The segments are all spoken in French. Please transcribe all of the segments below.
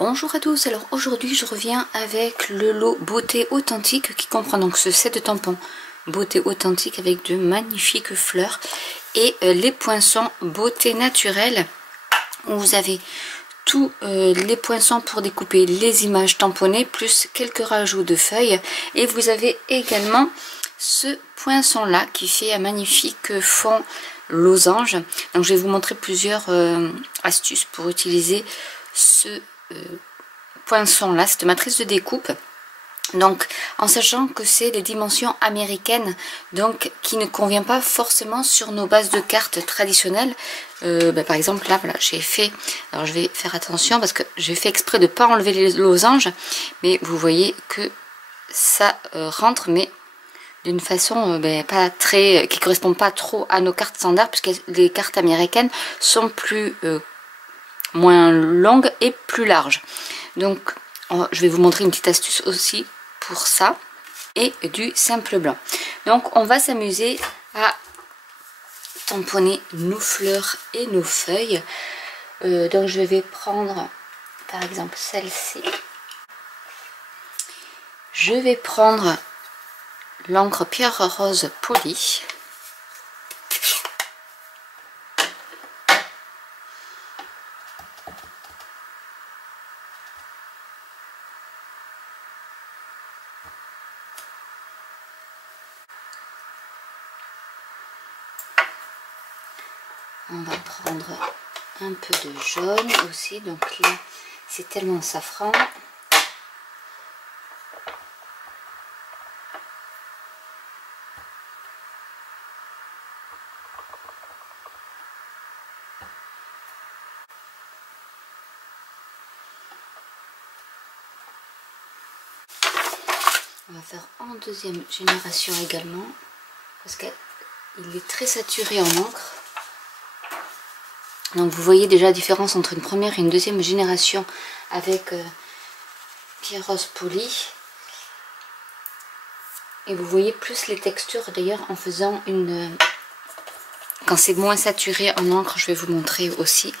Bonjour à tous, alors aujourd'hui je reviens avec le lot beauté authentique qui comprend donc ce set de tampons beauté authentique avec de magnifiques fleurs et les poinçons beauté naturelle où vous avez tous les poinçons pour découper les images tamponnées plus quelques rajouts de feuilles, et vous avez également ce poinçon là qui fait un magnifique fond losange. Donc je vais vous montrer plusieurs astuces pour utiliser ce poinçon là, cette matrice de découpe, donc en sachant que c'est des dimensions américaines, donc qui ne convient pas forcément sur nos bases de cartes traditionnelles. Par exemple là voilà, j'ai fait, alors je vais faire attention parce que j'ai fait exprès de ne pas enlever les losanges, mais vous voyez que ça rentre, mais d'une façon pas très, qui correspond pas trop à nos cartes standards, puisque les cartes américaines sont plus moins longue et plus large. Donc je vais vous montrer une petite astuce aussi pour ça, et du simple blanc. Donc on va s'amuser à tamponner nos fleurs et nos feuilles. Donc je vais prendre par exemple celle-ci, je vais prendre l'encre pierre rose polie. On va prendre un peu de jaune aussi, donc là c'est tellement safran. On va faire en deuxième génération également, parce qu'il est très saturé en encre. Donc vous voyez déjà la différence entre une première et une deuxième génération avec pierre rose polie. Et vous voyez plus les textures d'ailleurs en faisant une... Quand c'est moins saturé en encre, je vais vous montrer aussi.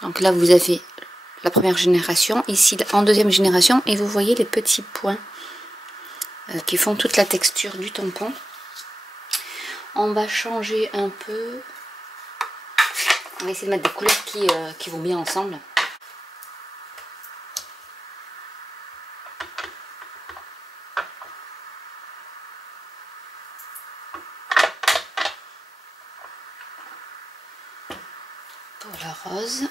Donc là vous avez la première génération, ici en deuxième génération, et vous voyez les petits points qui font toute la texture du tampon. On va changer un peu. On va essayer de mettre des couleurs qui vont bien ensemble. Pour la rose.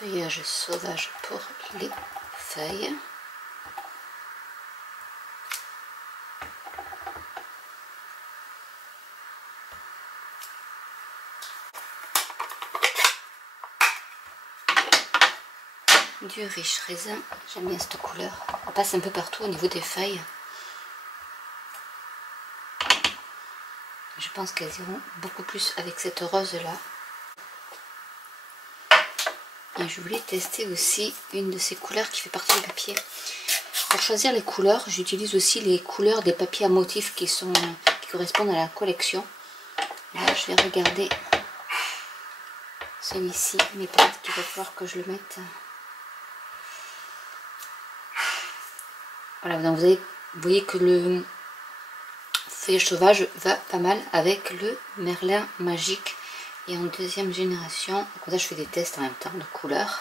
Feuillage sauvage pour les feuilles. Du riche raisin, j'aime bien cette couleur. Elle passe un peu partout au niveau des feuilles. Je pense qu'elles iront beaucoup plus avec cette rose là. Et je voulais tester aussi une de ces couleurs qui fait partie du papier. Pour choisir les couleurs, j'utilise aussi les couleurs des papiers à motifs qui correspondent à la collection. Là, je vais regarder celui-ci, mais peut-être qu'il va falloir que je le mette. Voilà, donc vous voyez que le feuillage sauvage va pas mal avec le Merlin magique. Et en deuxième génération, comme ça je fais des tests en même temps de couleurs,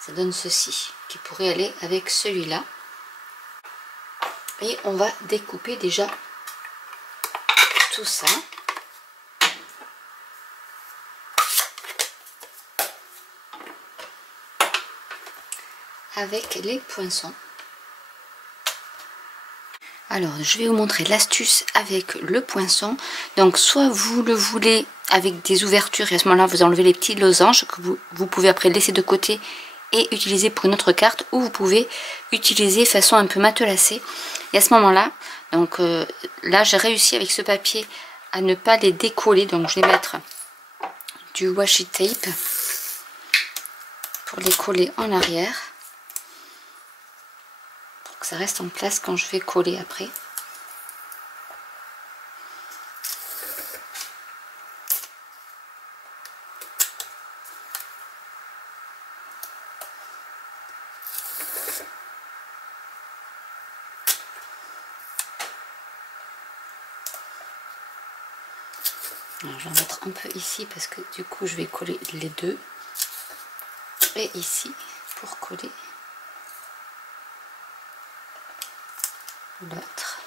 ça donne ceci qui pourrait aller avec celui-là. Et on va découper déjà tout ça. Avec les poinçons. Alors je vais vous montrer l'astuce avec le poinçon. Donc soit vous le voulez avec des ouvertures et à ce moment là vous enlevez les petits losanges que vous pouvez après laisser de côté et utiliser pour une autre carte, ou vous pouvez utiliser façon un peu matelassée. Et à ce moment là, donc là j'ai réussi avec ce papier à ne pas les décoller, donc je vais mettre du washi tape pour les coller en arrière. que ça reste en place quand je vais coller après. Alors, je vais en mettre un peu ici parce que du coup je vais coller les deux. Et ici pour coller l'autre.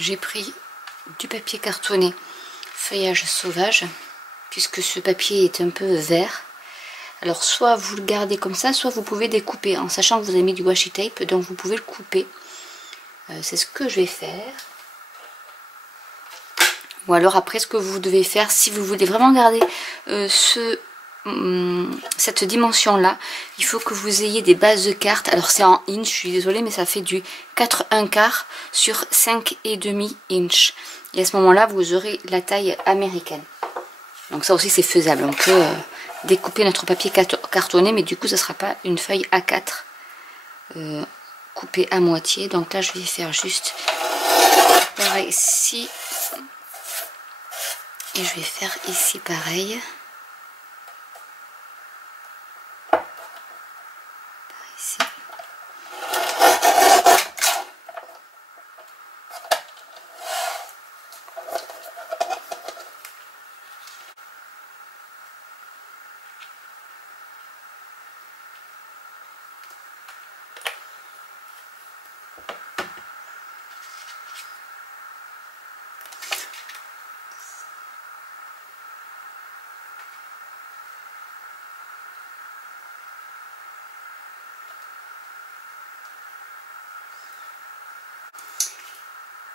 J'ai pris du papier cartonné feuillage sauvage puisque ce papier est un peu vert. Alors soit vous le gardez comme ça, soit vous pouvez découper en sachant que vous avez mis du washi tape, donc vous pouvez le couper. C'est ce que je vais faire. Ou alors après ce que vous devez faire, si vous voulez vraiment garder cette dimension là, il faut que vous ayez des bases de cartes. Alors c'est en inch, je suis désolée, mais ça fait du 4,1/4 sur 5,5 inch. Et à ce moment là vous aurez la taille américaine. Donc ça aussi c'est faisable, on peut découper notre papier cartonné, mais du coup ça ne sera pas une feuille A4 coupée à moitié. Donc là je vais faire juste pareil ici. Et je vais faire ici pareil. Par ici.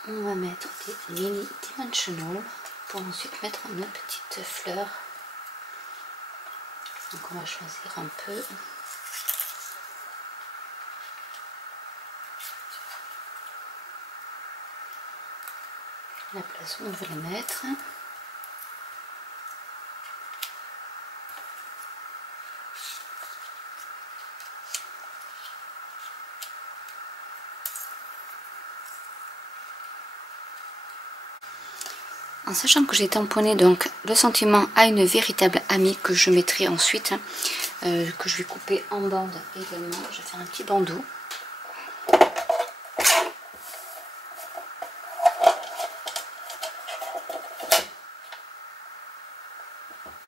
On va mettre des mini dimensional pour ensuite mettre nos petites fleurs. Donc on va choisir un peu. La place où on veut les mettre. En sachant que j'ai tamponné donc le sentiment à une véritable amie que je mettrai ensuite, que je vais couper en bande également. Je vais faire un petit bandeau.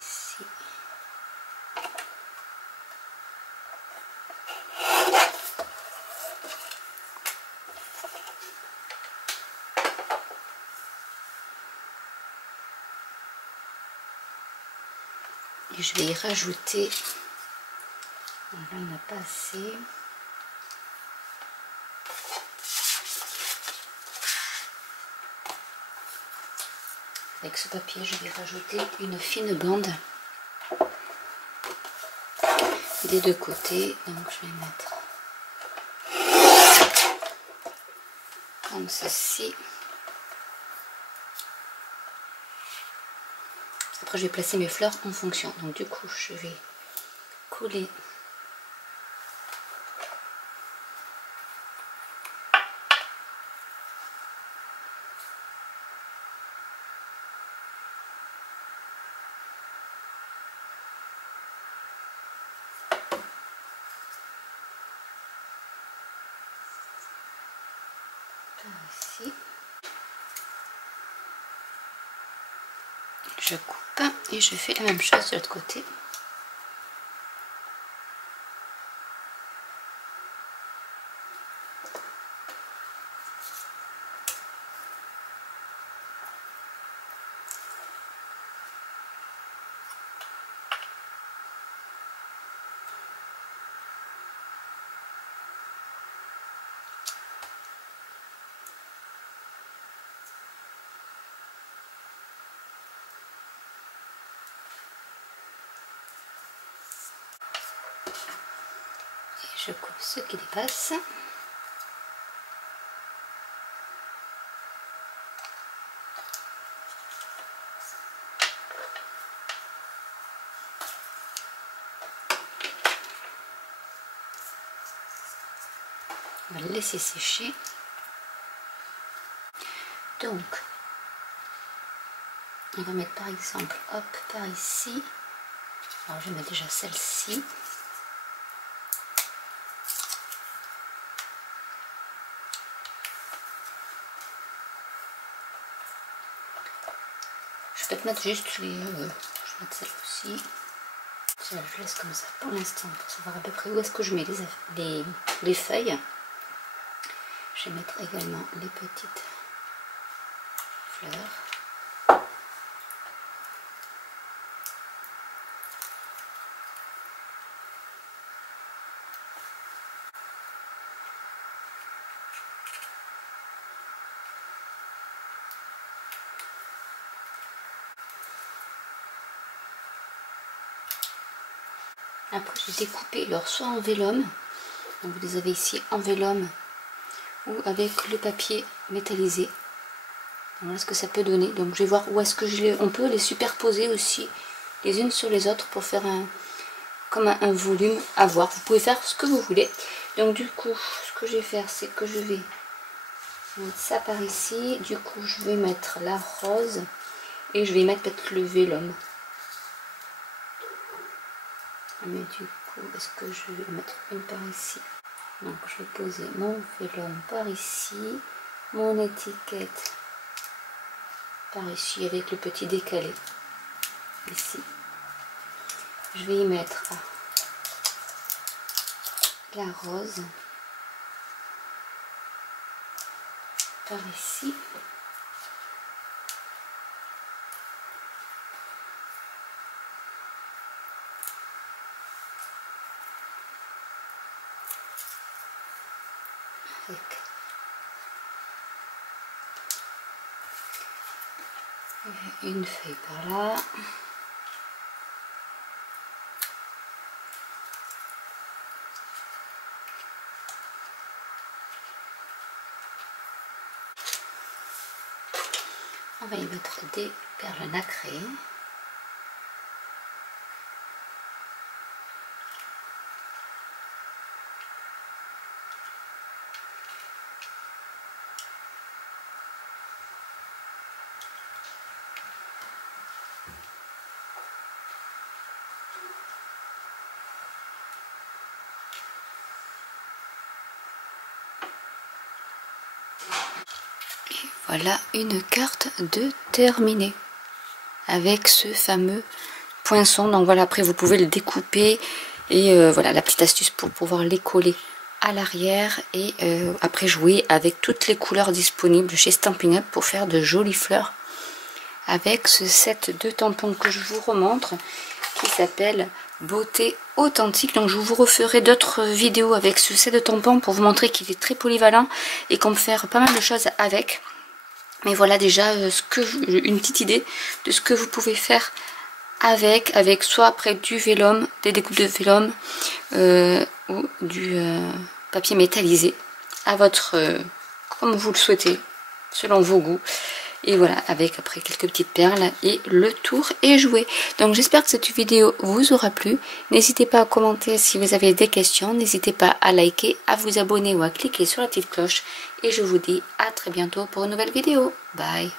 Ici. Et je vais y rajouter, voilà, il n'y en a pas assez. Avec ce papier, je vais rajouter une fine bande des deux côtés. Donc je vais mettre comme ceci. Après, je vais placer mes fleurs en fonction. Donc du coup, je vais coller par ici. Je coupe et je fais la même chose de l'autre côté. Je coupe ce qui dépasse. On va le laisser sécher. Donc, on va mettre par exemple, hop, par ici. Alors, je vais mettre déjà celle-ci. Je vais peut-être mettre juste les... je vais mettre celle aussi. Je laisse comme ça pour l'instant pour savoir à peu près où est-ce que je mets les feuilles. Je vais mettre également les petites fleurs. Après j'ai découpé alors soit en vélum, donc vous les avez ici en vélum, ou avec le papier métallisé. Voilà ce que ça peut donner. Donc je vais voir où est-ce que on peut les superposer aussi les unes sur les autres pour faire comme un volume à voir. Vous pouvez faire ce que vous voulez. Donc du coup ce que je vais faire, c'est que je vais mettre ça par ici. Du coup je vais mettre la rose et je vais mettre peut-être le vélum. Mais du coup est-ce que je vais mettre une par ici? Donc je vais poser mon vélum par ici, mon étiquette par ici avec le petit décalé ici. Je vais y mettre la rose par ici. Avec une feuille par là. On va y mettre des perles nacrées. Voilà une carte de terminée avec ce fameux poinçon. Donc voilà, après vous pouvez le découper et voilà la petite astuce pour pouvoir les coller à l'arrière et après jouer avec toutes les couleurs disponibles chez Stampin' Up pour faire de jolies fleurs avec ce set de tampons que je vous remontre qui s'appelle Beauté Authentique. Donc je vous referai d'autres vidéos avec ce set de tampons pour vous montrer qu'il est très polyvalent et qu'on peut faire pas mal de choses avec. Mais voilà déjà une petite idée de ce que vous pouvez faire avec soit après du vélum, des découpes de vélum ou du papier métallisé à votre comme vous le souhaitez selon vos goûts. Et voilà, avec après quelques petites perles et le tour est joué. Donc j'espère que cette vidéo vous aura plu. N'hésitez pas à commenter si vous avez des questions. N'hésitez pas à liker, à vous abonner ou à cliquer sur la petite cloche. Et je vous dis à très bientôt pour une nouvelle vidéo. Bye!